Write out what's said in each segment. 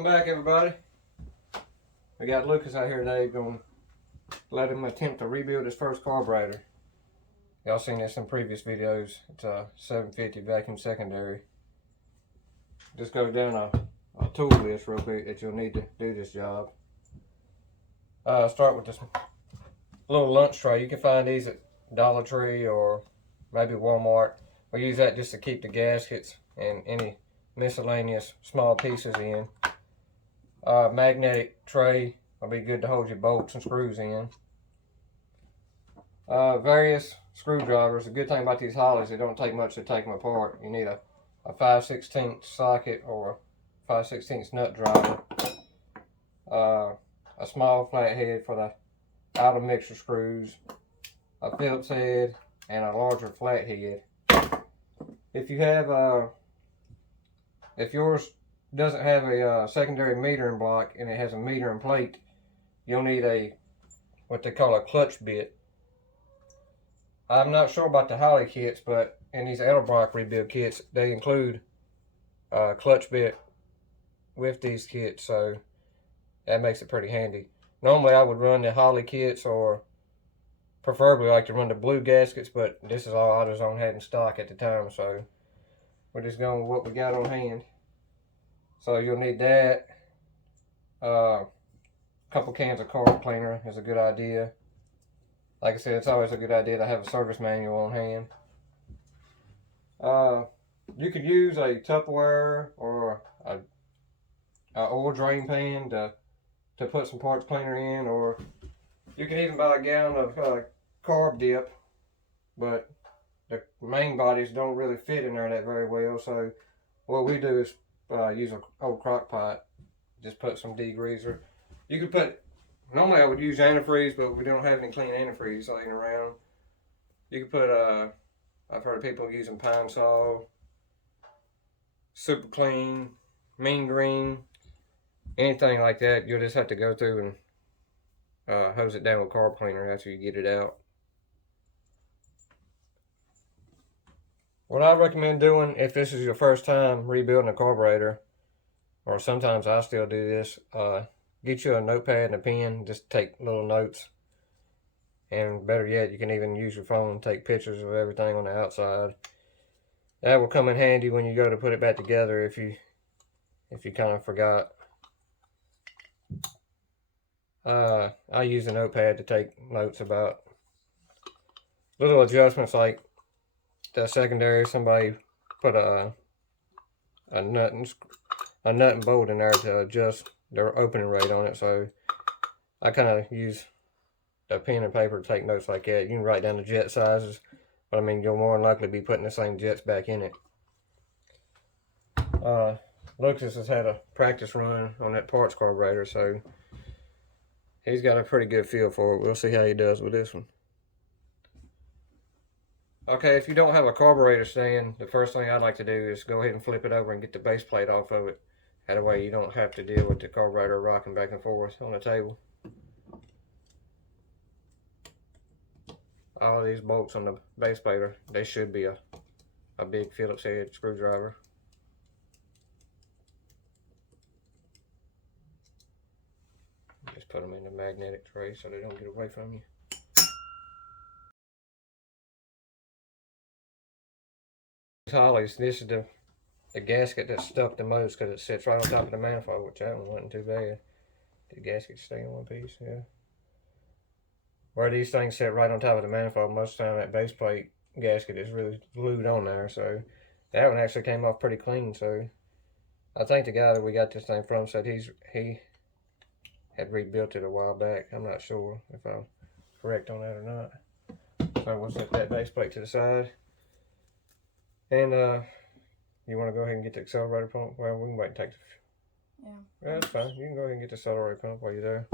Welcome back, everybody. We got Lucas out here today. Going to let him attempt to rebuild his first carburetor. Y'all seen this in previous videos. It's a 750 vacuum secondary. Just go down a tool list real quick that you'll need to do this job. Start with this little lunch tray. You can find these at Dollar Tree or maybe Walmart. We use that just to keep the gaskets and any miscellaneous small pieces in. Magnetic tray will be good to hold your bolts and screws in. Various screwdrivers. The good thing about these Holleys, they don't take much to take them apart. You need a 5/16 socket or 5/16 nut driver. A small flathead for the outer mixer screws. A Phillips head and a larger flathead. If you have if yours doesn't have a secondary metering block and it has a metering plate, you'll need a what they call a clutch bit. I'm not sure about the Holley kits, but in these Edelbrock rebuild kits, they include a clutch bit with these kits, so that makes it pretty handy. Normally I would run the Holley kits, or preferably like to run the blue gaskets, but this is all AutoZone had in stock at the time, so we're just going with what we got on hand. So you'll need that. A couple cans of carb cleaner is a good idea. Like I said, it's always a good idea to have a service manual on hand. You could use a Tupperware or a oil drain pan to put some parts cleaner in, or you can even buy a gallon of carb dip, but the main bodies don't really fit in there that very well. So what we do is use an old crock pot, just put some degreaser. You could put, normally I would use antifreeze, but we don't have any clean antifreeze laying around. You could put, I've heard of people using Pine Sol, Super Clean, Mean Green, anything like that. You'll just have to go through and hose it down with carb cleaner after you get it out. What I recommend doing if this is your first time rebuilding a carburetor, or sometimes I still do this, get you a notepad and a pen, just take little notes. And better yet, you can even use your phone and take pictures of everything on the outside. That will come in handy when you go to put it back together if you kind of forgot. I use a notepad to take notes about little adjustments, like the secondary, somebody put a nut and bolt in there to adjust their opening rate on it. So I kind of use a pen and paper to take notes like that. You can write down the jet sizes, but I mean, you'll more than likely be putting the same jets back in it. Lucas has had a practice run on that parts carburetor, so he's got a pretty good feel for it. We'll see how he does with this one. Okay, if you don't have a carburetor stand, the first thing I'd like to do is go ahead and flip it over and get the base plate off of it. That way you don't have to deal with the carburetor rocking back and forth on the table. All these bolts on the base plate, they should be a big Phillips head screwdriver. Just put them in the magnetic tray so they don't get away from you. Holleys, this is the gasket that's stuck the most because it sits right on top of the manifold, which that one wasn't too bad. The gasket stay in one piece, yeah. Where these things sit right on top of the manifold, most of the time that base plate gasket is really glued on there, so that one actually came off pretty clean. So I think the guy that we got this thing from said he had rebuilt it a while back. I'm not sure if I'm correct on that or not. So we'll set that base plate to the side. And you want to go ahead and get the accelerator pump? Well, we can wait and take the... Yeah, that's fine. You can go ahead and get the accelerator pump while you're there.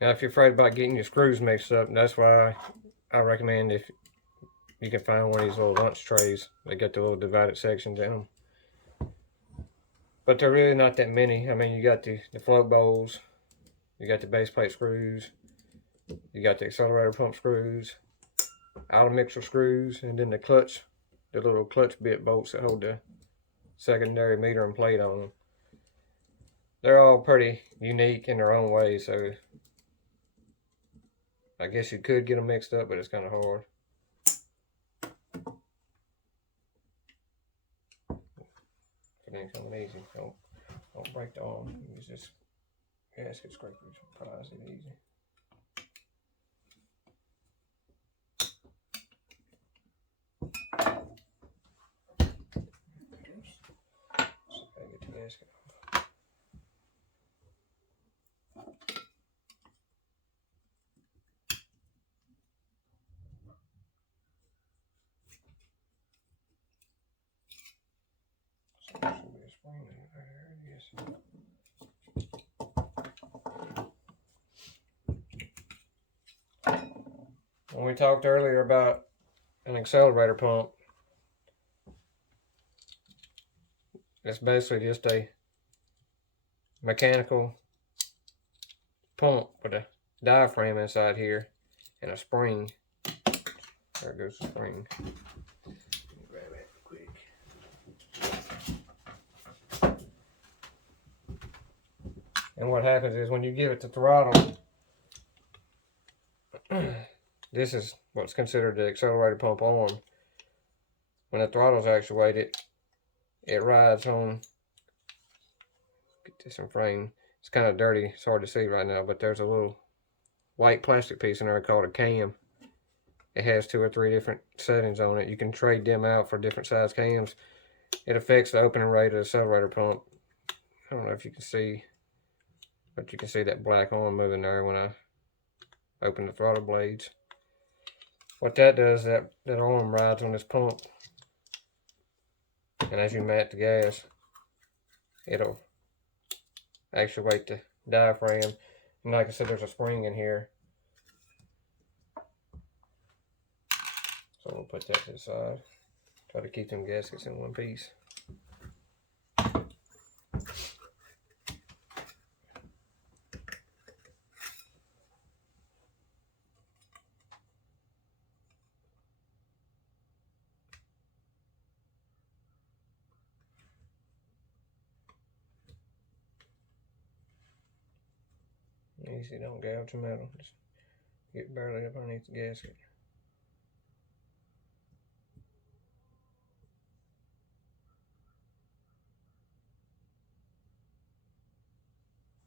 Now, if you're afraid about getting your screws mixed up, that's why I recommend, if you can find one of these little lunch trays. They got the little divided sections in them. But they're really not that many. I mean, you got the float bowls, you got the base plate screws, you got the accelerator pump screws, auto mixer screws, and then the clutch, the little clutch bit bolts that hold the secondary meter and plate on them. They're all pretty unique in their own way, so I guess you could get them mixed up, but it's kind of hard. It ain't coming easy. Don't break the arm. Use this gasket scraper to prise it easy. So I get the gasket off. So there should be a spring in it. There it is. When we talked earlier about an accelerator pump, it's basically just a mechanical pump with a diaphragm inside here and a spring. There goes the spring. Grab that quick. And what happens is when you give it the throttle, this is what's considered the accelerator pump arm. When the throttle's actuated, it rides on. Get this in frame. It's kind of dirty. It's hard to see right now, but there's a little white plastic piece in there called a cam. It has 2 or 3 different settings on it. You can trade them out for different size cams. It affects the opening rate of the accelerator pump. I don't know if you can see, but you can see that black arm moving there when I open the throttle blades. What that does, that arm rides on this pump, and as you mat the gas, it'll actuate the diaphragm. And like I said, there's a spring in here, so we'll put that to the side. Try to keep them gaskets in one piece. Easy, don't gouge the metal. Just get barely up underneath the gasket.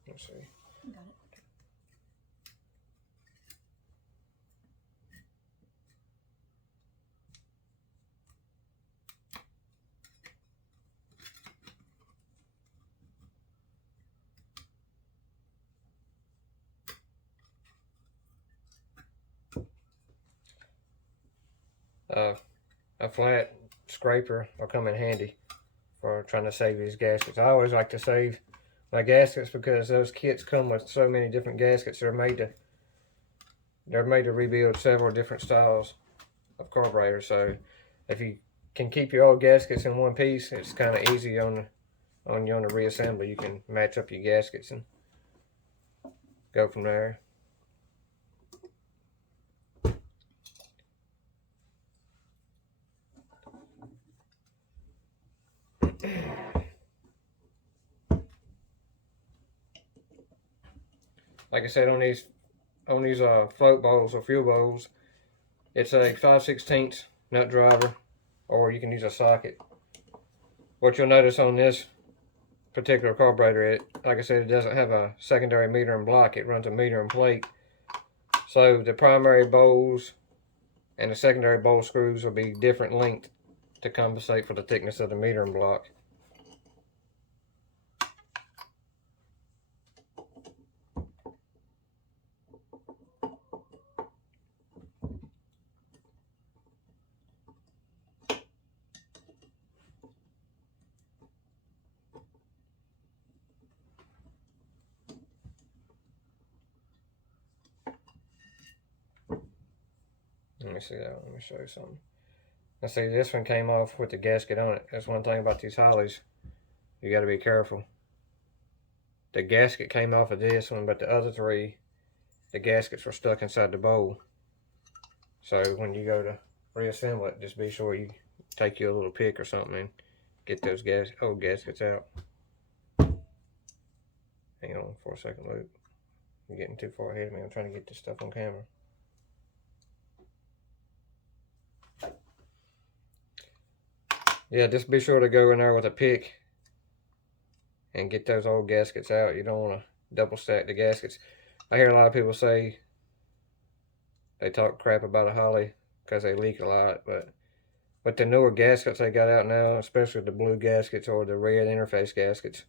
Let's see. Got it. A flat scraper will come in handy for trying to save these gaskets. I always like to save my gaskets because those kits come with so many different gaskets. They're made to rebuild several different styles of carburetors. So if you can keep your old gaskets in one piece, it's kind of easy on the reassembly. You can match up your gaskets and go from there. Like I said, on these float bowls or fuel bowls, it's a 5/16 nut driver, or you can use a socket. What you'll notice on this particular carburetor, like I said, it doesn't have a secondary meter and block. It runs a meter and plate. So the primary bowls and the secondary bowl screws will be different length to compensate for the thickness of the meter and block. Let me see that one. Let me show you something. And see, this one came off with the gasket on it. That's one thing about these Holleys. You got to be careful. The gasket came off of this one, but the other three, the gaskets were stuck inside the bowl. So when you go to reassemble it, just be sure you take you a little pick or something and get those old gaskets out. Hang on for a second, Luke. You're getting too far ahead of me. I'm trying to get this stuff on camera. Yeah, just be sure to go in there with a pick and get those old gaskets out. You don't want to double stack the gaskets. I hear a lot of people say they talk crap about a Holley because they leak a lot, but with the newer gaskets they got out now, especially the blue gaskets or the red interface gaskets,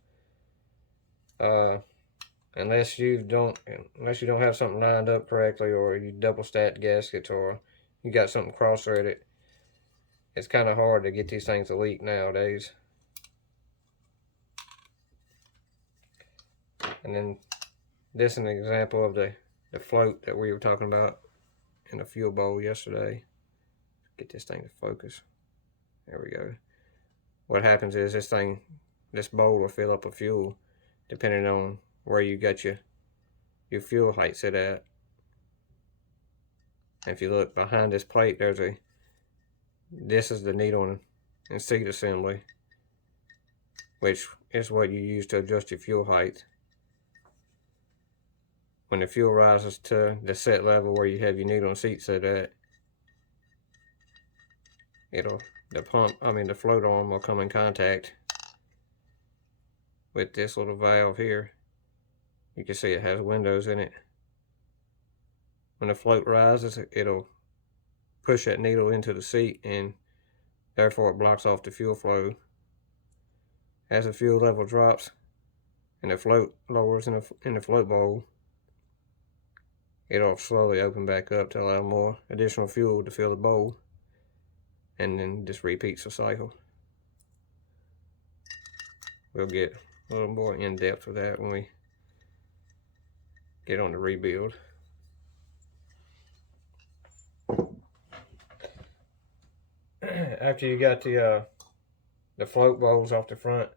unless you don't have something lined up correctly, or you double stacked gaskets, or you got something cross-threaded, it's kind of hard to get these things to leak nowadays. And then this is an example of the float that we were talking about in the fuel bowl yesterday. Get this thing to focus. There we go. What happens is this bowl will fill up with fuel depending on where you got your fuel height set at. And if you look behind this plate, this is the needle and seat assembly, which is what you use to adjust your fuel height. When the fuel rises to the set level where you have your needle and seat set at, the float arm will come in contact with this little valve here. You can see it has windows in it. When the float rises, it'll push that needle into the seat, and therefore it blocks off the fuel flow. As the fuel level drops and the float lowers in the float bowl, it'll slowly open back up to allow more additional fuel to fill the bowl, and then just repeats the cycle. We'll get a little more in depth with that when we get on the rebuild. After you got the float bowls off the front,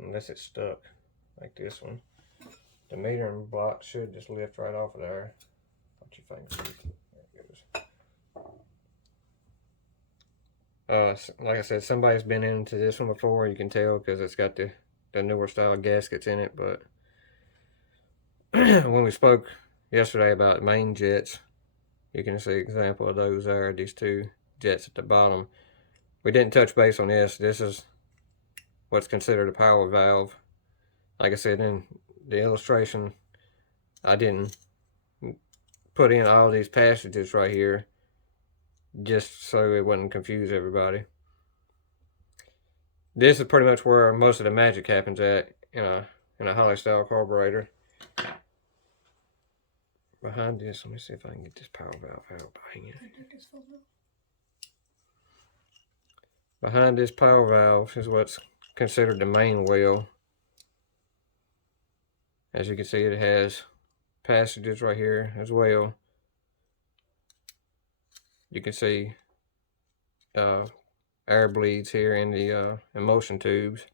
unless it's stuck like this one, the metering block should just lift right off of there. Put your finger. There it goes. Like I said, somebody's been into this one before. You can tell because it's got the newer style gaskets in it. But when we spoke yesterday about main jets, you can see an example of those there. These two jets at the bottom. We didn't touch base on this. This is what's considered a power valve. Like I said in the illustration, I didn't put in all these passages right here just so it wouldn't confuse everybody. This is pretty much where most of the magic happens at in a Holley style carburetor. Behind this, let me see if I can get this power valve out behind it. Behind this power valve is what's considered the main well. As you can see, it has passages right here as well. You can see air bleeds here in the emulsion tubes.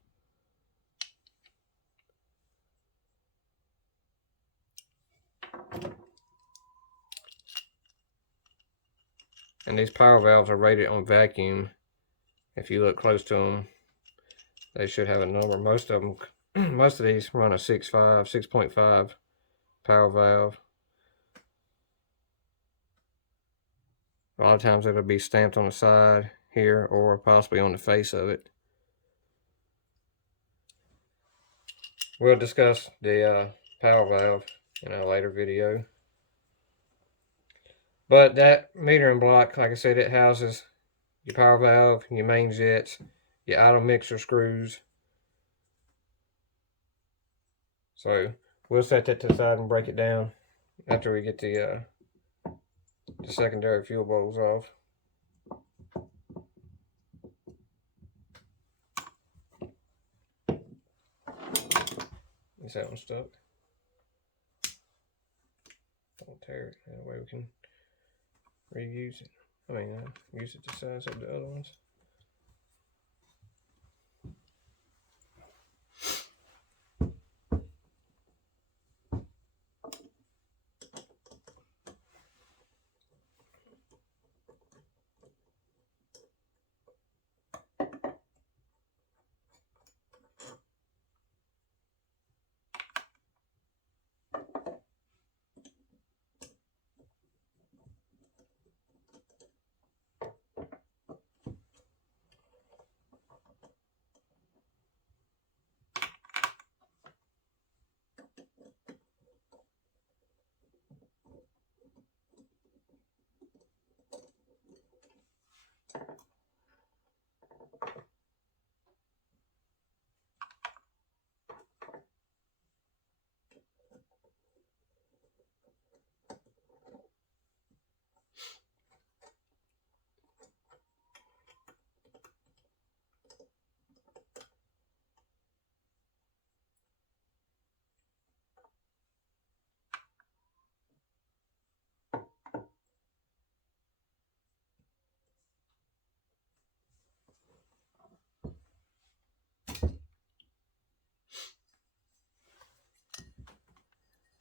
And these power valves are rated on vacuum. If you look close to them, they should have a number. Most of these run a 6.5 power valve. A lot of times it'll be stamped on the side here or possibly on the face of it. We'll discuss the power valve in a later video. But that metering block, like I said, it houses your power valve, your main jets, your idle mixer screws. So we'll set that to the side and break it down after we get the secondary fuel bowls off. Is that one stuck? Don't tear it. That way we can reuse it. I mean, I use it the size of the other ones.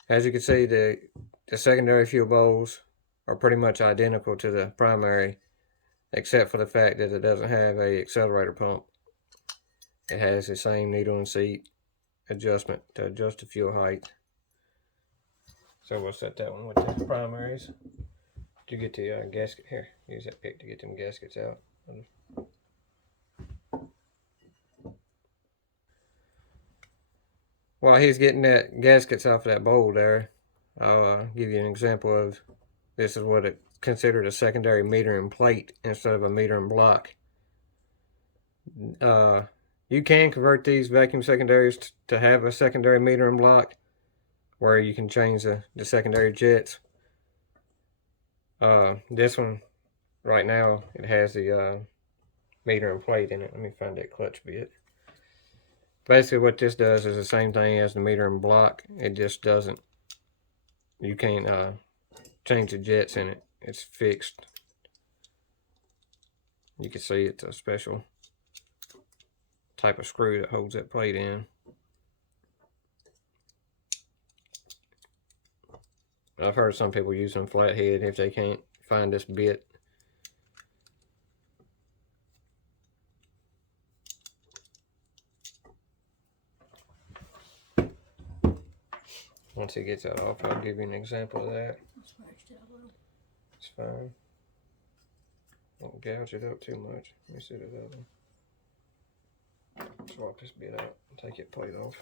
As you can see, the secondary fuel bowls are pretty much identical to the primary, except for the fact that it doesn't have a accelerator pump. It has the same needle and seat adjustment to adjust the fuel height. So we'll set that one with the primaries. To get the gasket here, use that pick to get them gaskets out. While he's getting that gaskets off of that bowl there, I'll give you an example of this is what it's considered a secondary metering plate instead of a metering block. You can convert these vacuum secondaries to have a secondary metering block where you can change the secondary jets. This one right now, it has the metering plate in it. Let me find that clutch bit. Basically what this does is the same thing as the metering block. It just doesn't, you can't change the jets in it. It's fixed. You can see it's a special type of screw that holds that plate in. I've heard some people use them flathead if they can't find this bit. Once he gets that off, I'll give you an example of that. It's fine. Don't gouge it up too much. Let me see the other one. Swap this bit out and take that plate off.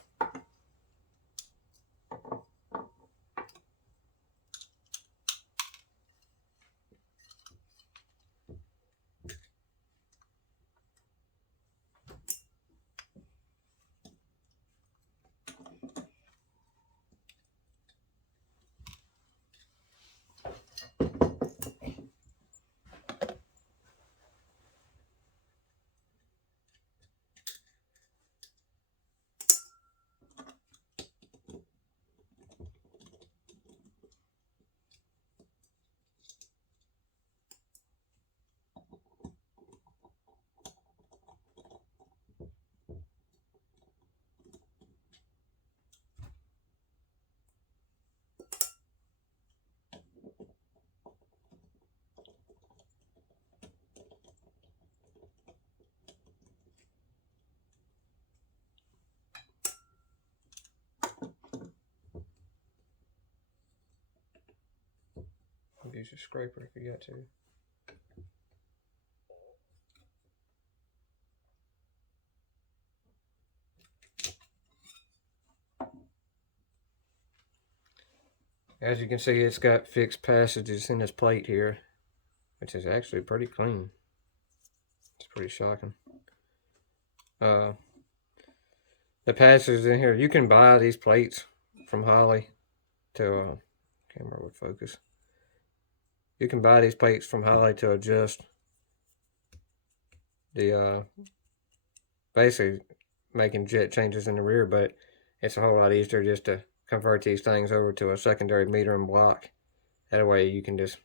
Use your scraper if you got to. As you can see, it's got fixed passages in this plate here, which is actually pretty clean. It's pretty shocking. The passages in here, you can buy these plates from Holley to camera would focus. You can buy these plates from Holley to adjust the basically making jet changes in the rear, but it's a whole lot easier just to convert these things over to a secondary metering block. That way you can just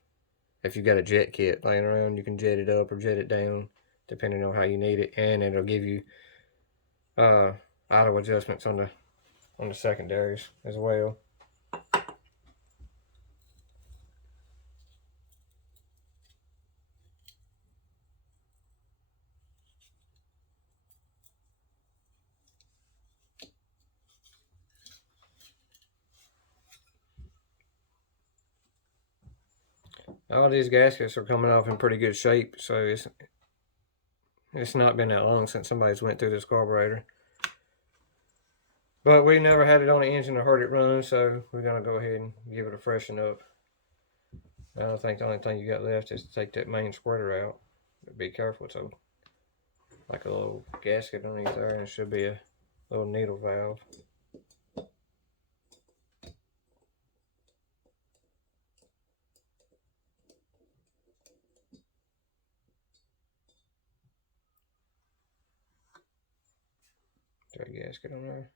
if you got a jet kit laying around, you can jet it up or jet it down, depending on how you need it, and it'll give you auto adjustments on the secondaries as well. All these gaskets are coming off in pretty good shape, so it's not been that long since somebody's went through this carburetor. But we never had it on the engine or heard it run, so we're gonna go ahead and give it a freshen up. I think the only thing you got left is to take that main squirter out. But be careful, it's like a little gasket underneath there, and it should be a little needle valve. Is there a gasket on there?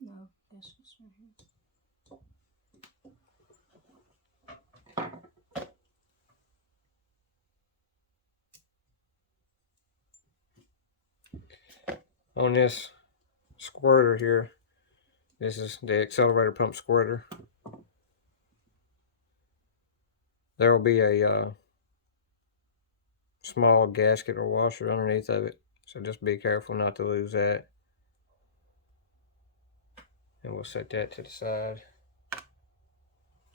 No, gasket's right here. On this squirter here, this is the accelerator pump squirter. There will be a small gasket or washer underneath of it, so just be careful not to lose that. And we'll set that to the side.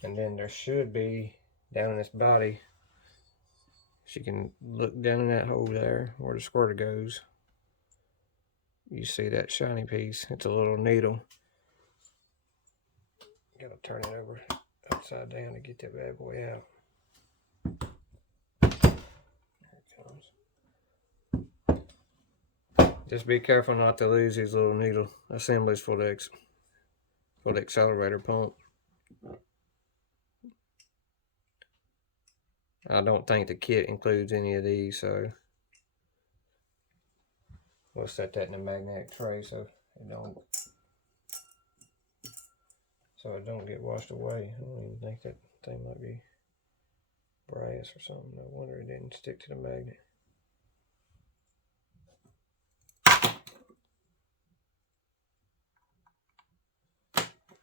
And then there should be, down in this body, so you can look down in that hole there where the squirter goes. You see that shiny piece? It's a little needle. Gotta turn it over upside down to get that bad boy out. There it comes. Just be careful not to lose these little needle assemblies for the accelerator pump. I don't think the kit includes any of these, so we'll set that in a magnetic tray so it don't get washed away. I don't even think that thing might be brass or something. No wonder it didn't stick to the magnet.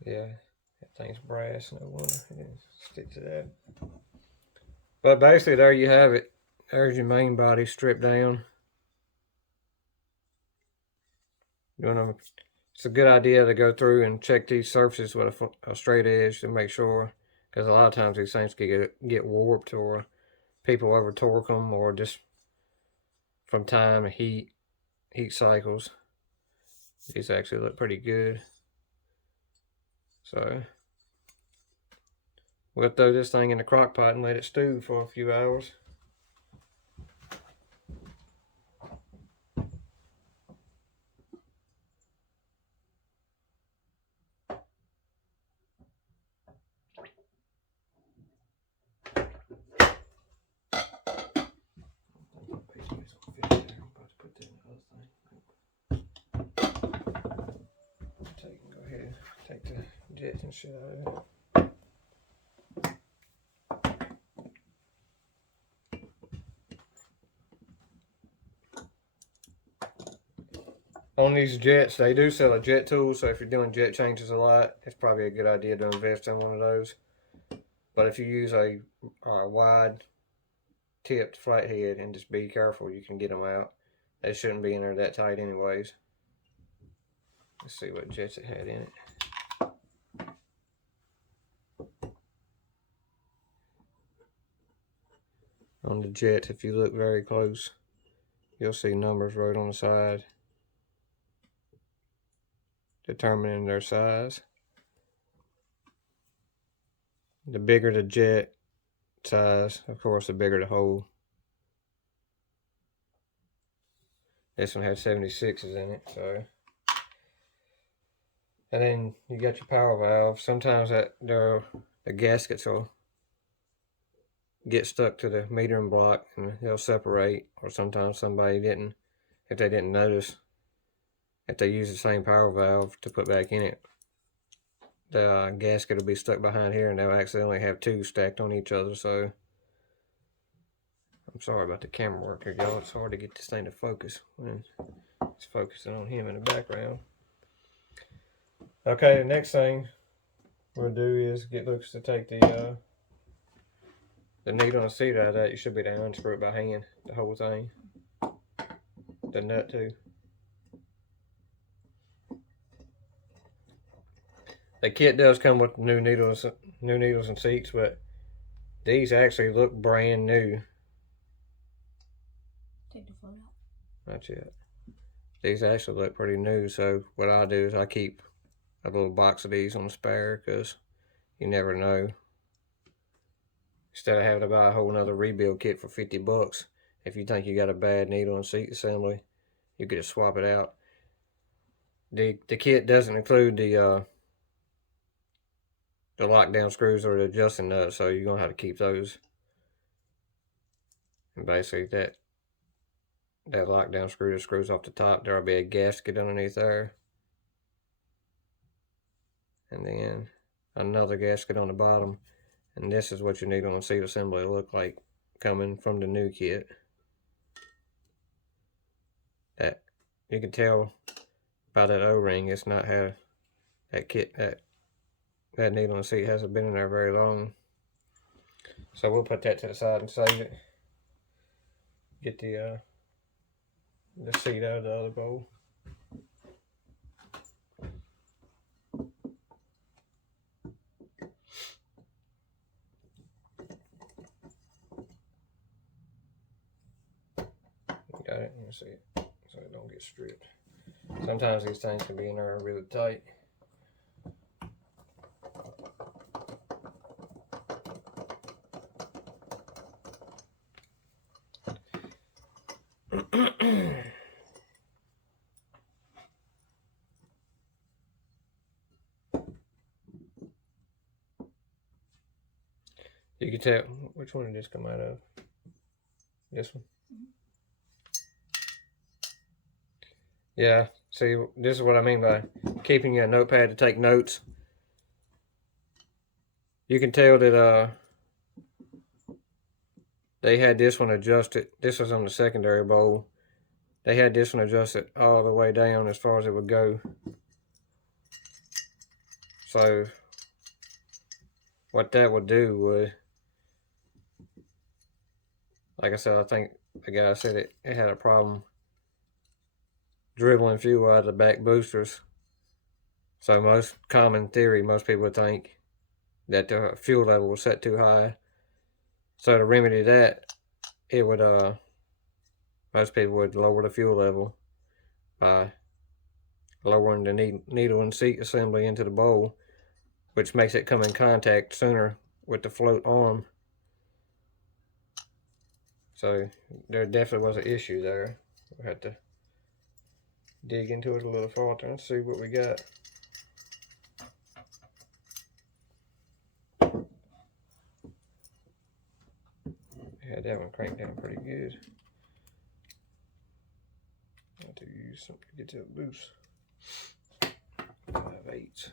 Yeah, that thing's brass. No wonder it didn't stick to that. But basically, there you have it. There's your main body stripped down. It's a good idea to go through and check these surfaces with a straight edge to make sure, because a lot of times these things can get warped, or people over torque them, or just from time and heat cycles. These actually look pretty good. So we'll throw this thing in the crock pot and let it stew for a few hours. Take the jets and shit out of it. On these jets, they do sell a jet tool, so if you're doing jet changes a lot, it's probably a good idea to invest in one of those. But if you use a wide tipped flathead and just be careful, you can get them out. They shouldn't be in there that tight anyways. Let's see what jets it had in it. On the jets, if you look very close, you'll see numbers right on the side determining their size. The bigger the jet size, of course, the bigger the hole. This one had 76s in it, so. And then you got your power valve. Sometimes the gaskets will get stuck to the metering block and they'll separate, or sometimes somebody didn't, if they didn't notice, if they use the same power valve to put back in it, the gasket will be stuck behind here and they'll accidentally have two stacked on each other. So I'm sorry about the camera work here, y'all. It's hard to get this thing to focus when it's focusing on him in the background. Okay, the next thing we'll do is get Lucas to take the needle and seat out of that. You should be able to unscrew it by hand, the whole thing. The nut too. The kit does come with new needles and seats, but these actually look brand new. Take the foot out. Not yet. These actually look pretty new, so what I do is I keep a little box of these on spare, because you never know. Instead of having to buy a whole nother rebuild kit for 50 bucks, if you think you got a bad needle and seat assembly, you could just swap it out. The kit doesn't include the lockdown screws or the adjusting nuts, so you're gonna have to keep those. And basically that lockdown screw that screws off the top, there'll be a gasket underneath there, and then another gasket on the bottom. And this is what your needle and seat assembly will look like coming from the new kit. That you can tell by that O-ring, it's not how that kit, that needle and seat hasn't been in there very long. So we'll put that to the side and save it. Get the seat out of the other bowl. Got it. Let me see it so it don't get stripped. Sometimes these things can be in there really tight. You can tell, which one did this come out of? This one? Yeah, see, this is what I mean by keeping a notepad to take notes. You can tell that they had this one adjusted. This was on the secondary bowl. They had this one adjusted all the way down as far as it would go. So what that would do would, like I said, I think the guy said it had a problem dribbling fuel out of the back boosters. So most common theory, most people would think that the fuel level was set too high. So to remedy that, it would most people would lower the fuel level by lowering the needle and seat assembly into the bowl, which makes it come in contact sooner with the float arm. So there definitely was an issue there. We had to dig into it a little farther and see what we got. Had that one cranked down pretty good. I have to use something to get it loose. 5/8.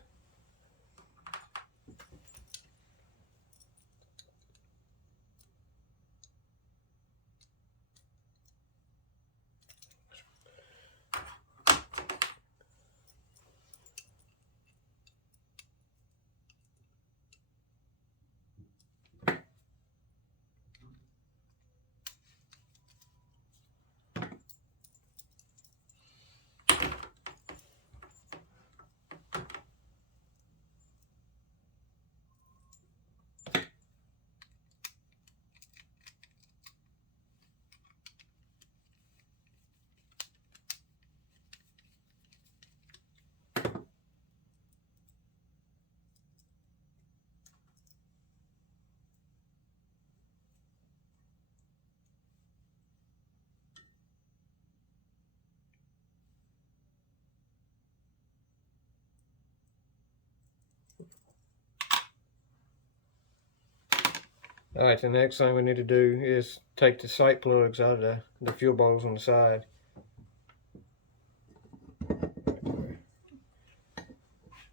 Alright, the next thing we need to do is take the sight plugs out of the fuel bowls on the side.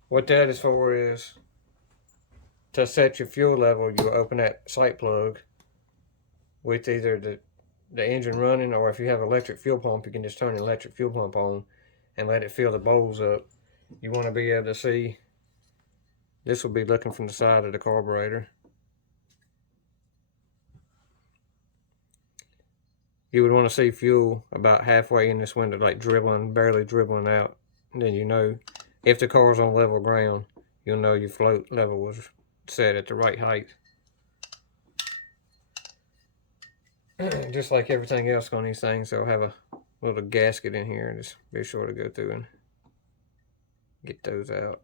What that is for is to set your fuel level. You open that sight plug with either the engine running, or if you have electric fuel pump, you can just turn the electric fuel pump on and let it fill the bowls up. You want to be able to see, this will be looking from the side of the carburetor. You would want to see fuel about halfway in this window, like dribbling, barely dribbling out. And then you know, if the car's on level ground, you'll know your float level was set at the right height. Just like everything else on these things, they'll have a little gasket in here, and just be sure to go through and get those out.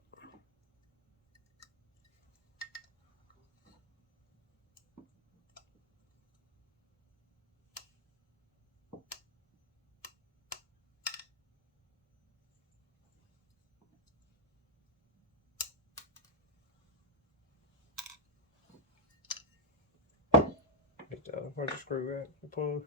Where's the screw at? The plug.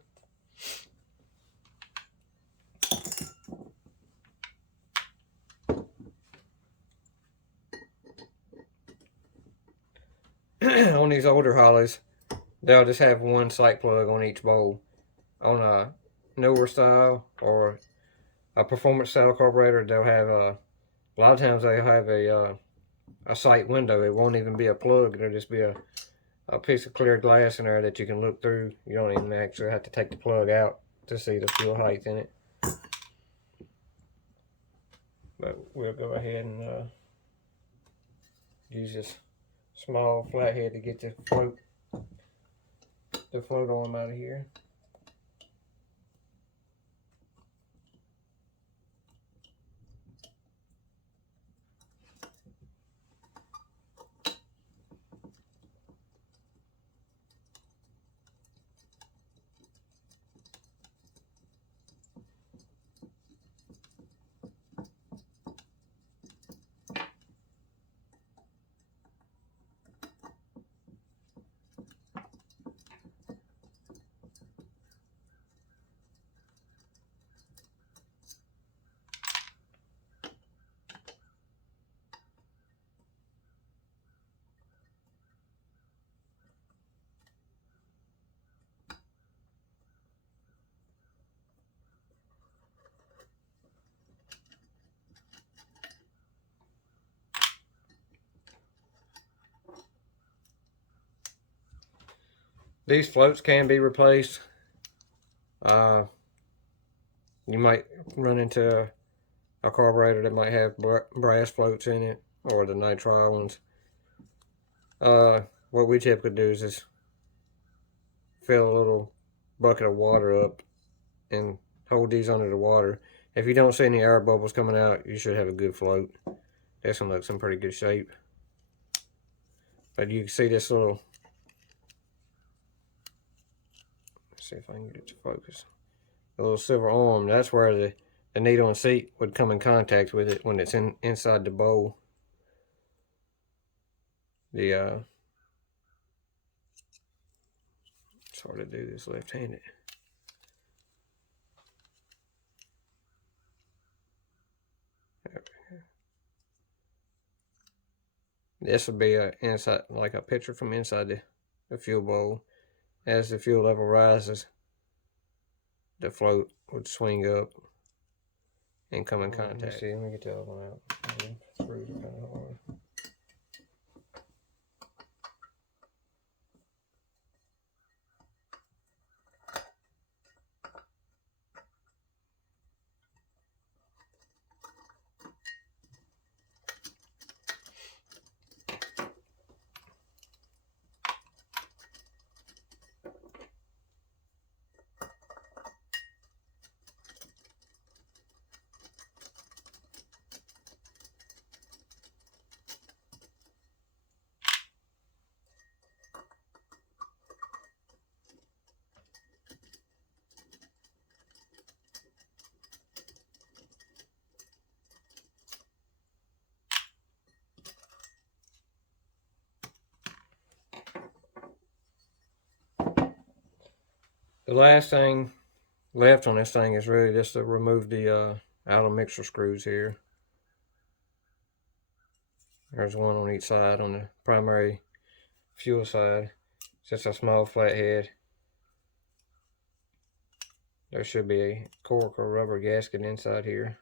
On these older Holleys, they'll just have one sight plug on each bowl. On a newer style or a performance style carburetor, they'll have a lot of times they'll have a sight window. It won't even be a plug. It'll just be a piece of clear glass in there that you can look through. You don't even actually have to take the plug out to see the fuel height in it. But we'll go ahead and use this small flathead to get the float arm out of here. These floats can be replaced. You might run into a carburetor that might have brass floats in it, or the nitrile ones. What we typically do is just fill a little bucket of water up and hold these under the water. If you don't see any air bubbles coming out, you should have a good float. This one looks in pretty good shape. But you can see this little, let's see if I can get it to focus. The little silver arm, that's where the needle and seat would come in contact with it when it's inside the bowl. It's hard to do this left-handed. This would be a inside, like a picture from inside the fuel bowl. As the fuel level rises, the float would swing up and come in contact. Let me get the other one out. Screws are kind of hard. The last thing left on this thing is really just to remove the outer mixer screws here. There's one on each side on the primary fuel side. It's just a small flathead. there should be a cork or rubber gasket inside here.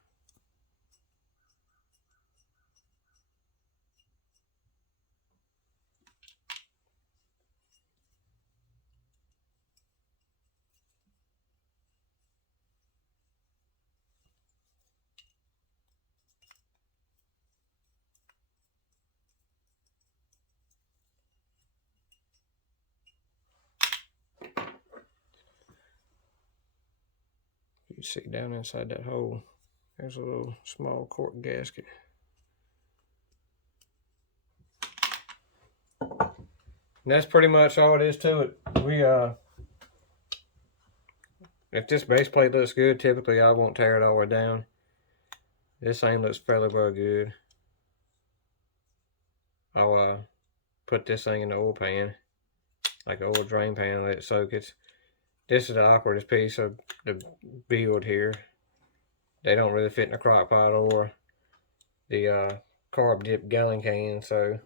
You see down inside that hole, there's a little small cork gasket. And that's pretty much all it is to it. If this base plate looks good, typically I won't tear it all the way down. This thing looks fairly well good. I'll put this thing in the oil pan, like an oil drain pan, let it soak. This is the awkwardest piece of the build here. They don't really fit in the crock pot or the carb dip gallon can, so